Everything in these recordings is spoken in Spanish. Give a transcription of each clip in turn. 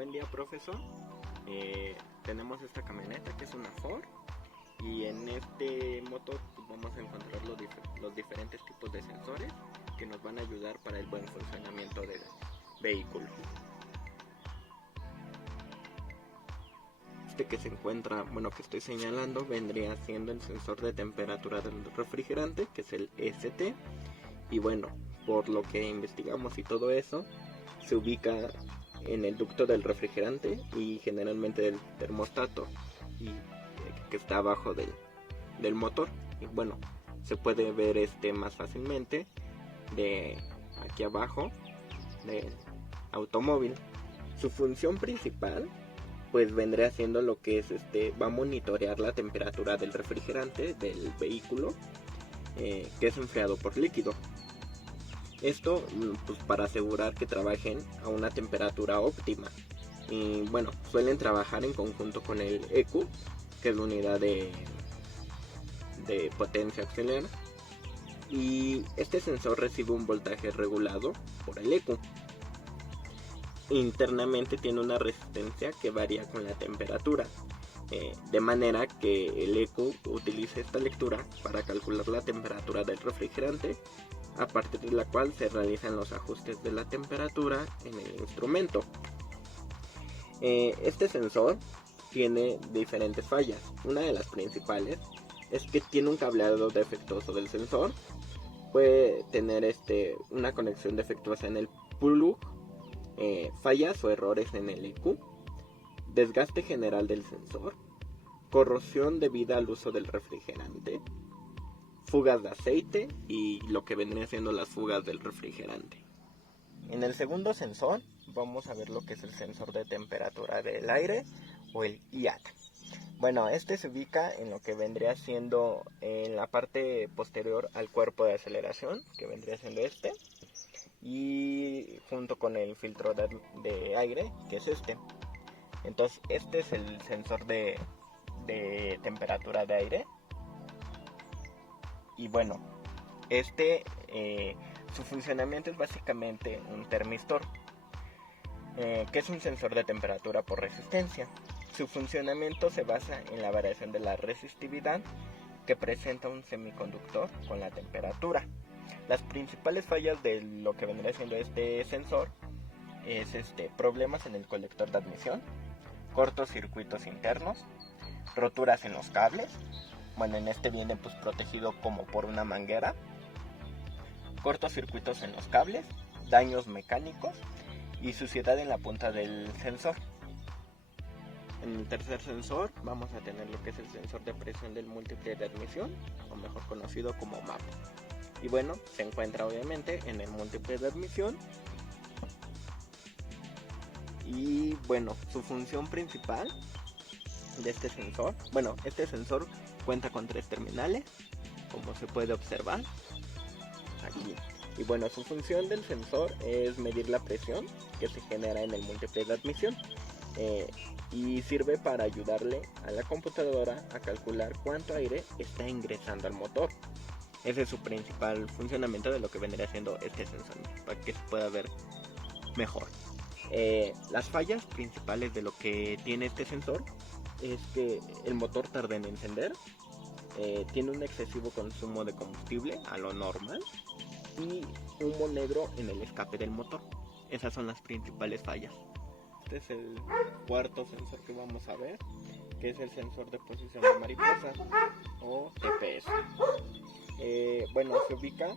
Buen día, profesor. Tenemos esta camioneta que es una Ford y en este motor pues, vamos a encontrar los diferentes tipos de sensores que nos van a ayudar para el buen funcionamiento del vehículo. Este que se encuentra, que estoy señalando, vendría siendo el sensor de temperatura del refrigerante, que es el ST. Y bueno, por lo que investigamos y todo eso, se ubica en el ducto del refrigerante y generalmente del termostato, y que está abajo del motor. Y bueno, se puede ver más fácilmente de aquí abajo del automóvil. Su función principal pues vendría siendo lo que es va a monitorear la temperatura del refrigerante del vehículo, que es enfriado por líquido. Esto pues para asegurar que trabajen a una temperatura óptima. Y bueno, suelen trabajar en conjunto con el ECU, que es la unidad de potencia auxiliar. Y este sensor recibe un voltaje regulado por el ECU. Internamente tiene una resistencia que varía con la temperatura, de manera que el ECU utiliza esta lectura para calcular la temperatura del refrigerante, a partir de la cual se realizan los ajustes de la temperatura en el instrumento. Este sensor tiene diferentes fallas. Una de las principales es que tiene un cableado defectuoso del sensor. Puede tener una conexión defectuosa en el plug, fallas o errores en el ECU, desgaste general del sensor, corrosión debida al uso del refrigerante, fugas de aceite y lo que vendría siendo las fugas del refrigerante. En el segundo sensor vamos a ver lo que es el sensor de temperatura del aire o el IAT. Bueno, se ubica en lo que vendría siendo en la parte posterior al cuerpo de aceleración, que vendría siendo y junto con el filtro de aire, que es Entonces es el sensor de temperatura de aire. Y bueno, su funcionamiento es básicamente un termistor, que es un sensor de temperatura por resistencia. Su funcionamiento se basa en la variación de la resistividad que presenta un semiconductor con la temperatura. Las principales fallas de lo que vendría siendo este sensor es problemas en el colector de admisión, cortocircuitos internos, roturas en los cables. Bueno, en viene pues protegido como por una manguera, cortocircuitos en los cables, daños mecánicos y suciedad en la punta del sensor. En el tercer sensor vamos a tener lo que es el sensor de presión del múltiple de admisión, o mejor conocido como MAP. Y bueno, se encuentra obviamente en el múltiple de admisión. Y bueno, su función principal de este sensor, este sensor cuenta con 3 terminales, como se puede observar aquí. Y bueno, su función del sensor es medir la presión que se genera en el múltiple de admisión, y sirve para ayudarle a la computadora a calcular cuánto aire está ingresando al motor. Ese es su principal funcionamiento de lo que vendría siendo este sensor, para que se pueda ver mejor. Las fallas principales de lo que tiene este sensor es que el motor tarda en encender, tiene un excesivo consumo de combustible a lo normal y humo negro en el escape del motor. Esas son las principales fallas. Este es el cuarto sensor que vamos a ver, que es el sensor de posición de mariposa o TPS. Se ubica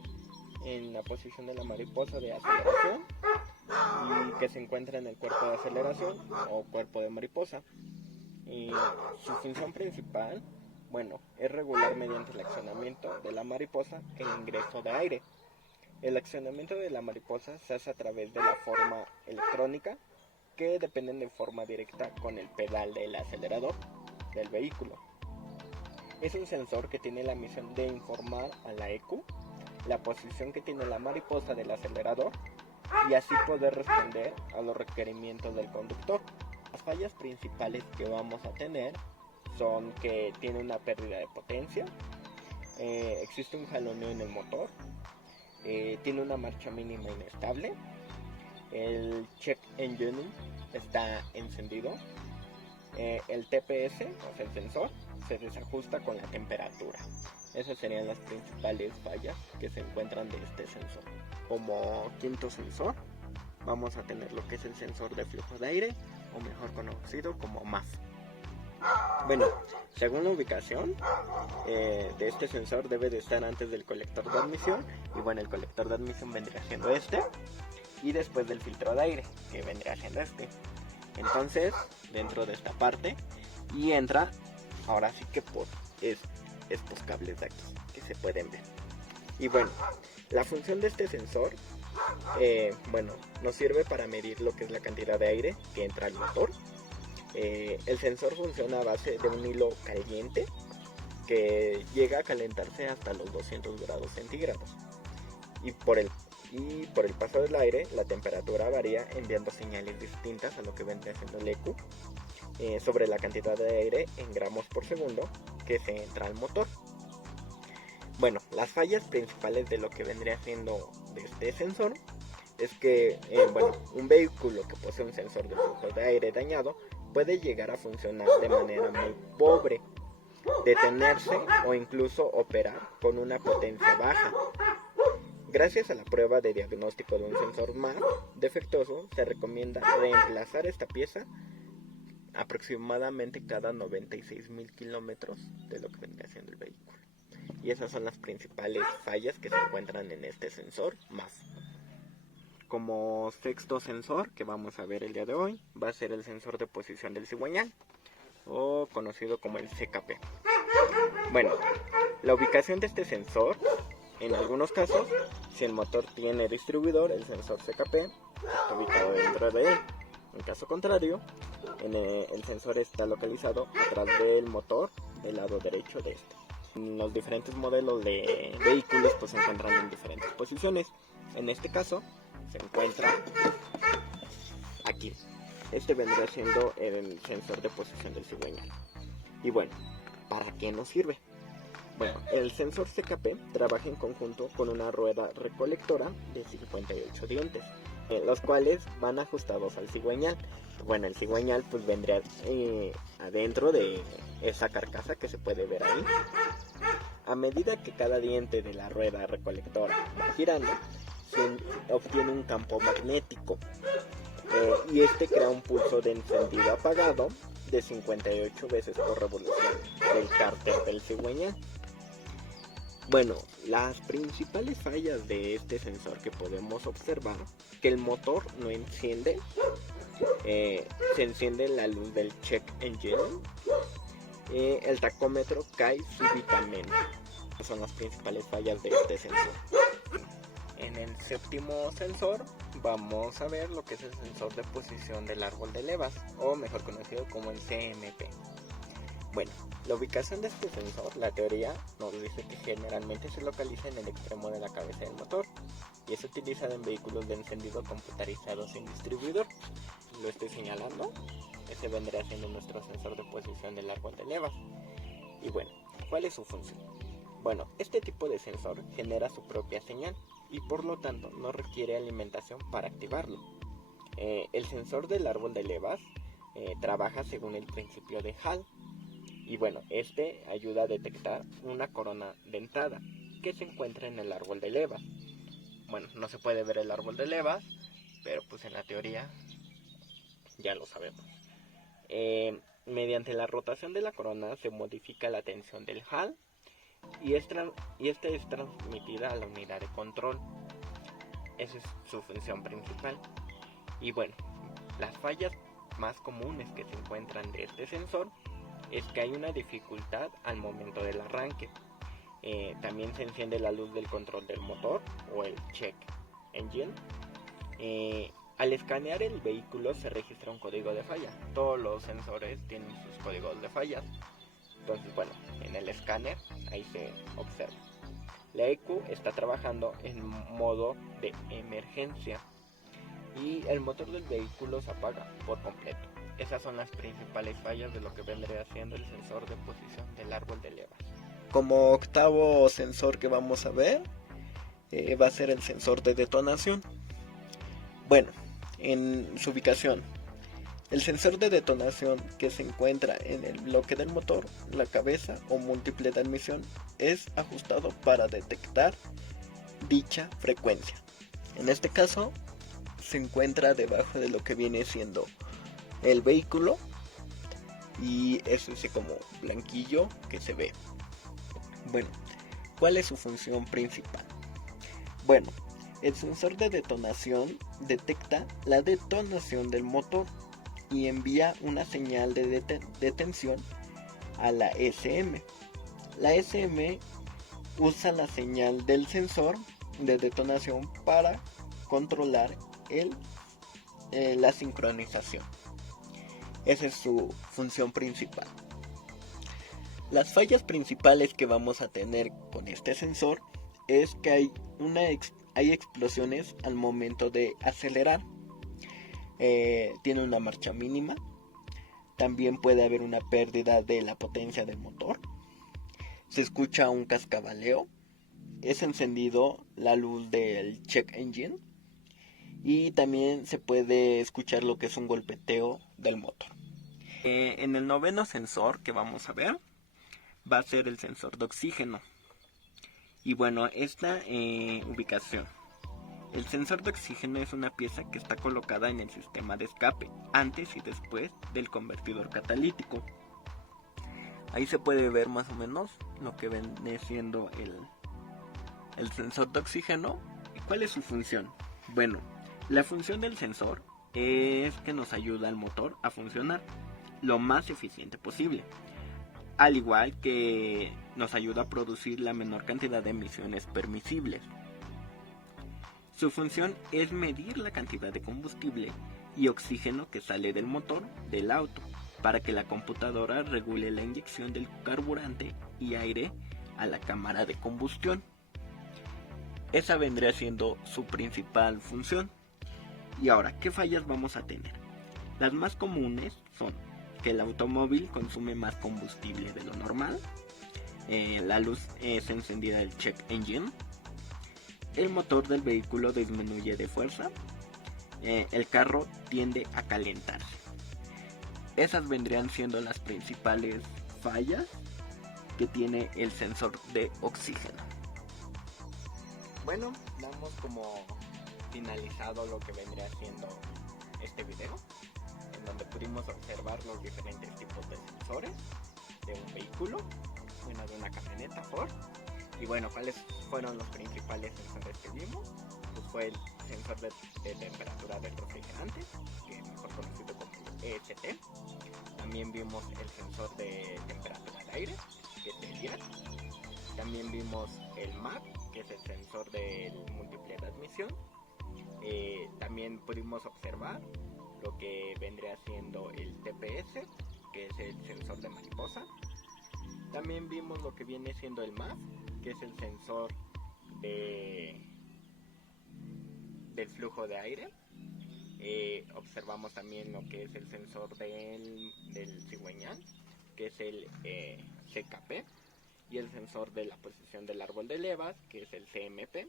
en la posición de la mariposa de aceleración y que se encuentra en el cuerpo de aceleración o cuerpo de mariposa. Y su función principal, es regular mediante el accionamiento de la mariposa el ingreso de aire. El accionamiento de la mariposa se hace a través de la forma electrónica, que dependen de forma directa con el pedal del acelerador del vehículo. Es un sensor que tiene la misión de informar a la ECU la posición que tiene la mariposa del acelerador y así poder responder a los requerimientos del conductor. Las fallas principales que vamos a tener son que tiene una pérdida de potencia, existe un jaloneo en el motor, tiene una marcha mínima inestable, el check engine está encendido, el TPS, o sea el sensor, se desajusta con la temperatura. Esas serían las principales fallas que se encuentran de este sensor. Como quinto sensor vamos a tener lo que es el sensor de flujo de aire, o mejor conocido como MAF. Bueno, según la ubicación de este sensor debe de estar antes del colector de admisión, y bueno, el colector de admisión vendría siendo este, y después del filtro de aire, que vendría siendo este. Entonces, dentro de esta parte, y entra, ahora sí que por estos cables de aquí, que se pueden ver. Y bueno, la función de este sensor, nos sirve para medir lo que es la cantidad de aire que entra al motor. El sensor funciona a base de un hilo caliente que llega a calentarse hasta los 200 grados centígrados. Y por el paso del aire, la temperatura varía enviando señales distintas a lo que vendría siendo el EQ sobre la cantidad de aire en gramos por segundo que se entra al motor. Bueno, las fallas principales de lo que vendría siendo de este sensor es que un vehículo que posee un sensor de flujo de aire dañado puede llegar a funcionar de manera muy pobre, detenerse o incluso operar con una potencia baja. Gracias a la prueba de diagnóstico de un sensor MAF defectuoso, se recomienda reemplazar esta pieza aproximadamente cada 96.000 kilómetros de lo que vendría siendo el vehículo. Y esas son las principales fallas que se encuentran en este sensor MAF. Como sexto sensor que vamos a ver el día de hoy, va a ser el sensor de posición del cigüeñal, o conocido como el CKP. Bueno, la ubicación de este sensor, en algunos casos, si el motor tiene distribuidor, el sensor CKP está ubicado dentro de él. En caso contrario, el sensor está localizado atrás del motor, del lado derecho de este. Los diferentes modelos de vehículos pues se encuentran en diferentes posiciones. En este caso se encuentra aquí. Este vendría siendo el sensor de posición del cigüeñal. Y bueno, ¿para qué nos sirve? Bueno, el sensor CKP trabaja en conjunto con una rueda recolectora de 58 dientes, los cuales van ajustados al cigüeñal. Bueno, el cigüeñal pues vendría adentro de esa carcasa que se puede ver ahí. A medida que cada diente de la rueda recolectora va girando, se obtiene un campo magnético, y este crea un pulso de encendido apagado de 58 veces por revolución del cárter del cigüeñal. Bueno, las principales fallas de este sensor que podemos observar, que el motor no enciende, se enciende la luz del check engine, el tacómetro cae súbitamente. Esas son las principales fallas de este sensor. En el séptimo sensor vamos a ver lo que es el sensor de posición del árbol de levas, o mejor conocido como el CMP. Bueno, la ubicación de este sensor, la teoría nos dice que generalmente se localiza en el extremo de la cabeza del motor y es utilizado en vehículos de encendido computarizado sin distribuidor. Lo estoy señalando, ese vendría siendo nuestro sensor de posición del árbol de levas. Y bueno, ¿cuál es su función? Bueno, este tipo de sensor genera su propia señal y por lo tanto no requiere alimentación para activarlo. El sensor del árbol de levas trabaja según el principio de Hall. Y bueno, este ayuda a detectar una corona dentada que se encuentra en el árbol de levas. Bueno, no se puede ver el árbol de levas, pero pues en la teoría ya lo sabemos. Mediante la rotación de la corona se modifica la tensión del Hall y esta es transmitida a la unidad de control. Esa es su función principal. Y bueno, las fallas más comunes que se encuentran de este sensor es que hay una dificultad al momento del arranque. También se enciende la luz del control del motor o el check engine. Al escanear el vehículo se registra un código de falla. Todos los sensores tienen sus códigos de fallas. Entonces bueno, en el escáner ahí se observa. La EQ está trabajando en modo de emergencia y el motor del vehículo se apaga por completo. Esas son las principales fallas de lo que vendría siendo el sensor de posición del árbol de levas. Como octavo sensor que vamos a ver, va a ser el sensor de detonación. Bueno, En su ubicación, el sensor de detonación que se encuentra en el bloque del motor, la cabeza o múltiple de admisión es ajustado para detectar dicha frecuencia. En este caso se encuentra debajo de lo que viene siendo el vehículo y es ese como blanquillo que se ve. Bueno, ¿cuál es su función principal? Bueno, el sensor de detonación detecta la detonación del motor y envía una señal de detención a la SM. La SM usa la señal del sensor de detonación para controlar la sincronización. Esa es su función principal. Las fallas principales que vamos a tener con este sensor es que hay explosiones al momento de acelerar. Tiene una marcha mínima. También puede haber una pérdida de la potencia del motor. Se escucha un cascabaleo. Es encendido la luz del check engine. Y también se puede escuchar lo que es un golpeteo del motor. En el noveno sensor que vamos a ver va a ser el sensor de oxígeno. Y bueno, esta ubicación. El sensor de oxígeno es una pieza que está colocada en el sistema de escape, antes y después del convertidor catalítico. Ahí se puede ver más o menos lo que viene siendo el sensor de oxígeno. ¿Y cuál es su función? Bueno, la función del sensor es que nos ayuda al motor a funcionar lo más eficiente posible, al igual que nos ayuda a producir la menor cantidad de emisiones permisibles. Su función es medir la cantidad de combustible y oxígeno que sale del motor del auto para que la computadora regule la inyección del carburante y aire a la cámara de combustión. Esa vendría siendo su principal función. Y ahora, ¿qué fallas vamos a tener? Las más comunes son que el automóvil consume más combustible de lo normal, la luz es encendida del check engine, el motor del vehículo disminuye de fuerza, el carro tiende a calentarse. Esas vendrían siendo las principales fallas que tiene el sensor de oxígeno. Bueno, damos como finalizado lo que vendría siendo este video, en donde pudimos observar los diferentes tipos de sensores de un vehículo, de una camioneta Ford. Y bueno, ¿cuáles fueron los principales sensores que vimos? Pues fue el sensor de temperatura del refrigerante, que es mejor conocido como EST. También vimos el sensor de temperatura del aire, que es el IAT. También vimos el MAP, que es el sensor del múltiple de admisión. También pudimos observar lo que vendría siendo el TPS, que es el sensor de mariposa. También vimos lo que viene siendo el MAF, que es el sensor del flujo de aire. Observamos también lo que es el sensor del cigüeñal, que es el CKP, y el sensor de la posición del árbol de levas, que es el CMP.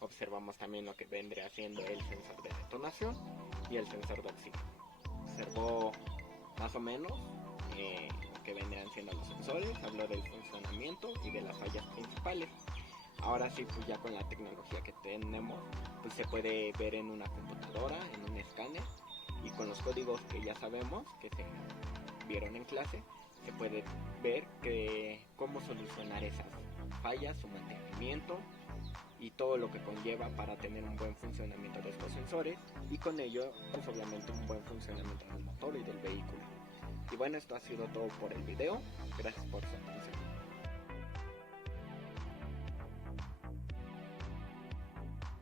Observamos también lo que vendría siendo el sensor de detonación y el sensor de oxígeno. Observó más o menos lo que vendrían siendo los sensores, habló del funcionamiento y de las fallas principales. Ahora sí, pues ya con la tecnología que tenemos, pues se puede ver en una computadora, en un escáner, y con los códigos que ya sabemos, que se vieron en clase, se puede ver cómo solucionar esas fallas, su mantenimiento y todo lo que conlleva para tener un buen funcionamiento de estos sensores, y con ello pues obviamente un buen funcionamiento del motor y del vehículo. Y bueno, esto ha sido todo por el video. Gracias por su atención.